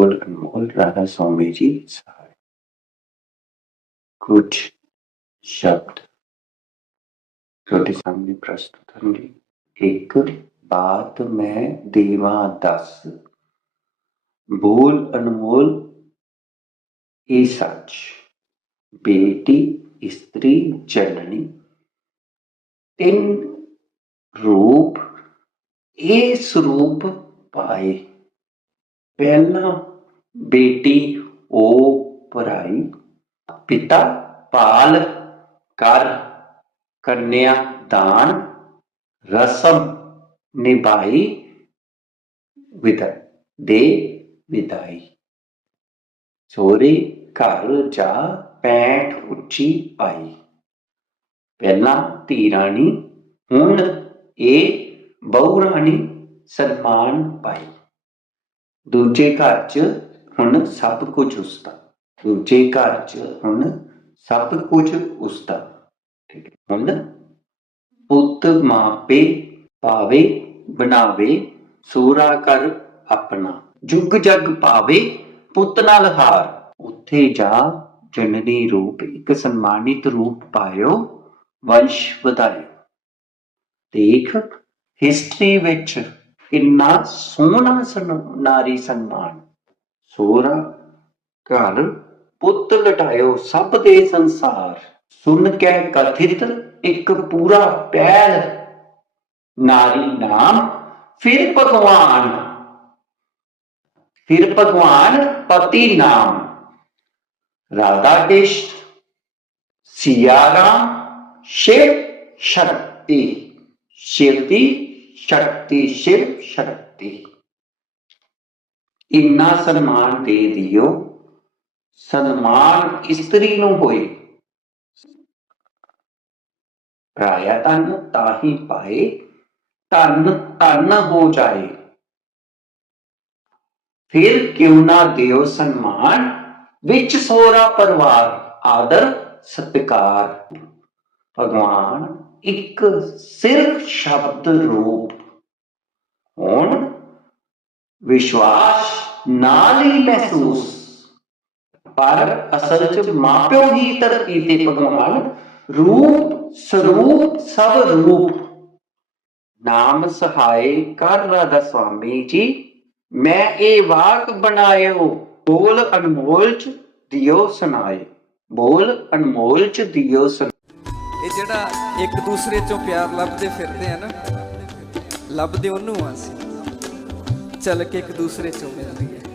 ਬੋਲ ਅਨਮੋਲ ਰਾਧਾ ਸਵਾਮੀ ਜੀ ਸਹਾਇ ਕੁਝ ਸ਼ਬਦ ਤੁਹਾਡੇ ਸਾਹਮਣੇ ਪ੍ਰਸਤੁਤ ਹੋਣਗੇ ਇੱਕ ਬਾਤ ਮੈਂ ਦੇਵਾ ਦਸ ਬੋਲ ਅਨਮੋਲ ਇਹ ਸੱਚ ਬੇਟੀ ਇਸਤਰੀ ਜਨਨੀ ਤਿੰਨ ਰੂਪ ਇਹ ਸਰੂਪ ਪਾਏ ਪਹਿਲਾ ਬੇਟੀ ਓ ਪਰਾਈ ਪਿਤਾ ਪਾਲ ਕਰ ਕੰਨਿਆ ਦਾਨ ਰਸਮ ਨਿਭਾਈ ਵਿਦ ਦੇ ਵਿਦਾਈ। ਸੋਰੇ ਘਰ ਜਾ ਪੈਂਠ ਉੱਚੀ ਪਾਈ। ਪਹਿਲਾਂ ਧੀ ਰਾਣੀ ਹੁਣ ਇਹ ਬਹੁ ਰਾਣੀ ਸਨਮਾਨ ਪਾਈ। ਦੂਜੇ ਘਰ 'ਚ ਹੁਣ ਸਭ ਕੁਝ ਉਸਦਾ। ਦੂਜੇ ਘਰ 'ਚ ਹੁਣ ਸਭ ਕੁਝ ਉਸਦਾ। ਠੀਕ ਹੈ। ਹੁਣ ਪੁੱਤ ਮਾਪੇ ਪਾਵੇ, ਬਣਾਵੇ ਸੂਰਾ ਕਰ ਆਪਣਾ। ਜੁਗ ਜਗ ਪਾਵੇ, ਪੁੱਤ ਨਾਲ ਹਾਰ। ਉੱਥੇ ਜਾ ਜਨਨੀ ਰੂਪ, ਇੱਕ ਸਨਮਾਨਿਤ ਰੂਪ ਪਾਇਓ, ਵੰਸ਼ ਵਧਾਇਓ। ਦੇਖ ਹਿਸਟਰੀ ਵਿੱਚ ਕਿੰਨਾ ਸੋਹਣਾ ਸਨ- ਨਾਰੀ ਸਨਮਾਨ। ਸੋਰਾ ਘਰ, ਪੁੱਤ ਲਟਾਇਓ ਸਭ ਦੇ ਸੰਸਾਰ। ਸੁਨ ਕੇ ਕਥਿਤ ਇੱਕ ਪੂਰਾ ਪਹਿਲ ਨਾਰੀ ਨਾਮ, ਫਿਰ ਭਗਵਾਨ। ਫਿਰ ਭਗਵਾਨ ਪਤੀ ਨਾਮ। ਰਾਧਾ ਕ੍ਰਿਸ਼ਨ ਸਿਆਰਾਮ ਸ਼ਿਵ ਸ਼ਕਤੀ। ਸ਼ਿਵ ਦੀ ਸ਼ਕਤੀ, ਸ਼ਿਵ ਸ਼ਕਤੀ। ਇੰਨਾ ਸਨਮਾਨ ਦੇ ਦਿਓ। ਸਨਮਾਨ ਇਸਤਰੀ ਨੂੰ ਹੋਏ। ਰਾਇਆ ਤਨ ਤਾਹੀ ਪਾਏ ਤਨ ਤਨ ਹੋ ਜਾਏ। ਫਿਰ ਕਿਉਂ ਨਾ ਦਿਓ ਸਨਮਾਨ, ਵਿੱਚ ਸੋਰਾ ਪਰਿਵਾਰ, ਆਦਰ, ਸਤਿਕਾਰ। ਭਗਵਾਨ ਇੱਕ ਸਿਰਫ ਸ਼ਬਦ ਰੂਪ ਹੁਣ ਵਿਸ਼ਵਾਸ ਨਾਲ ਹੀ ਮਹਿਸੂਸ। ਪਰ ਅਸਲ ਚ ਮਾਪਿਓ ਹੀ ਧਰਤੀ ਤੇ ਭਗਵਾਨ ਰੂਪ, ਸਰੂਪ, ਸਭ ਰੂਪ। ਨਾਮ ਸਹਾਇ ਕਰ ਰਾਧਾ ਸਵਾਮੀ ਜੀ, ਮੈਂ ਇਹ ਵਾਕ ਬਣਾਇਓ, ਬੋਲ ਅਨਮੋਲ ਚ ਦਿਓ ਸੁਨਾਏ ਬੋਲ ਅਨਮੋਲ ਚ ਦਿਓ ਸੁਣ ਇਹ ਜਿਹੜਾ ਇੱਕ ਦੂਸਰੇ ਚੋਂ ਪਿਆਰ ਲੱਭਦੇ ਫਿਰਦੇ ਆ ਨਾ, ਲੱਭਦੇ ਉਹਨੂੰ ਆ ਅਸੀਂ। ਚੱਲ ਕੇ ਇੱਕ ਦੂਸਰੇ ਚੋਂ ਮਿਲਦੀ ਹੈ।